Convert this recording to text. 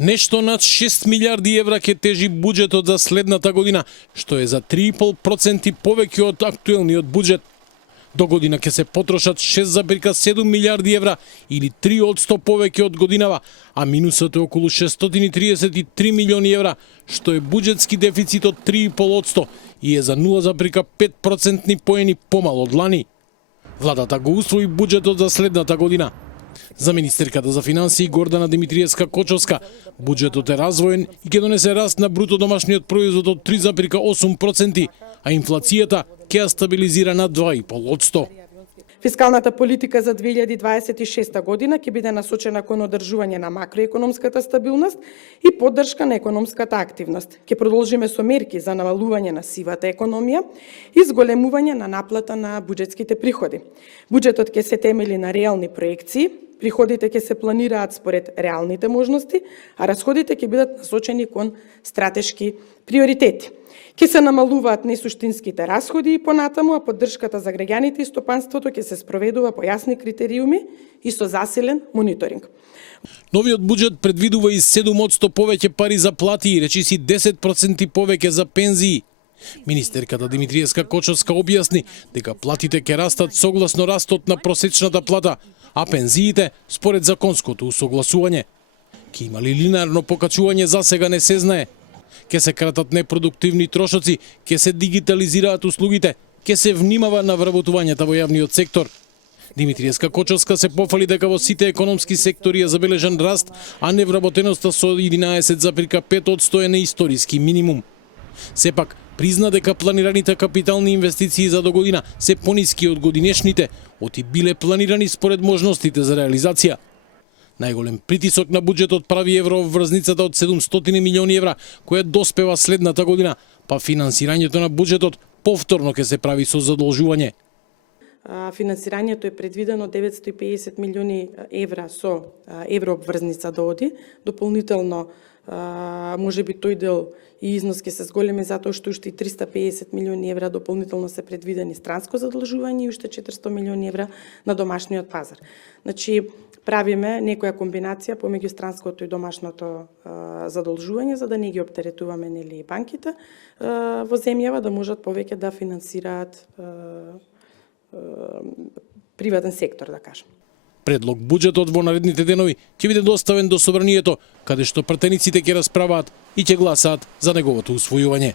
Нешто над 6 милиарди евра ќе тежи буџетот за следната година, што е за 3,5% повеќе од актуелниот буџет. До година ќе се потрошат 6,7 милиарди евра или 3% повеќе од годинава, а минусот е околу 633 милиони евра, што е буџетски дефицит од 3,5% и е за 0,5% поени помал од лани. Владата го усвои буџетот за следната година. За министерката за финансии Гордана Димитриевска-Кочовска, буџетот е развоен и ќе донесе раст на бруто домашниот производ од 3,8%, а инфлацијата ќе ја стабилизира на 2,5%. Фискалната политика за 2026 година ќе биде насочена кон одржување на макроекономската стабилност и поддршка на економската активност. Ќе продолжиме со мерки за намалување на сивата економија и зголемување на наплата на буџетските приходи. Буџетот ќе се темели на реални проекции, приходите ќе се планираат според реалните можности, а расходите ќе бидат насочени кон стратешки приоритети. Ќе се намалуваат несуштинските расходи и понатаму, а поддршката за граѓаните и стопанството ќе се спроведува по јасни критериуми и со засилен мониторинг. Новиот буџет предвидува и 7% повеќе пари за плати и речиси 10% повеќе за пензии. Министерката Димитриевска-Кочовска објасни дека платите ќе растат согласно растот на просечната плата, а пензиите според законското усогласување. Ке има ли линеарно покачување за сега не се знае. Ке се кратат непродуктивни трошоци, ке се дигитализираат услугите, ке се внимава на вработувањата во јавниот сектор. Димитриевска-Кочовска се пофали дека во сите економски сектори е забележан раст, а невработеноста со 11,5% е на историски минимум. Сепак, призна дека планираните капитални инвестиции за до година се пониски од годинешните, оти биле планирани според можностите за реализација. Најголем притисок на буџетот прави еврообврзницата од 700 милиони евра, која доспева следната година, па финансирањето на буџетот повторно ќе се прави со задолжување. Финансирањето е предвидено 950 милиони евра со еврообврзница да оди. Дополнително, може би тој дел и износ ќе се зголеми затоа што уште 350 милиони евра дополнително се предвидени странско задолжување и уште 400 милиони евра на домашниот пазар. Значи, правиме некоја комбинација помеѓу странското и домашното задолжување за да не ги оптеретуваме нели банките во земјава да можат повеќе да финансираат приватен сектор, да кажем. Предлог буџетот во наредните денови ќе биде доставен до собранието, каде што пратениците ќе расправаат и ќе гласаат за неговото усвојување.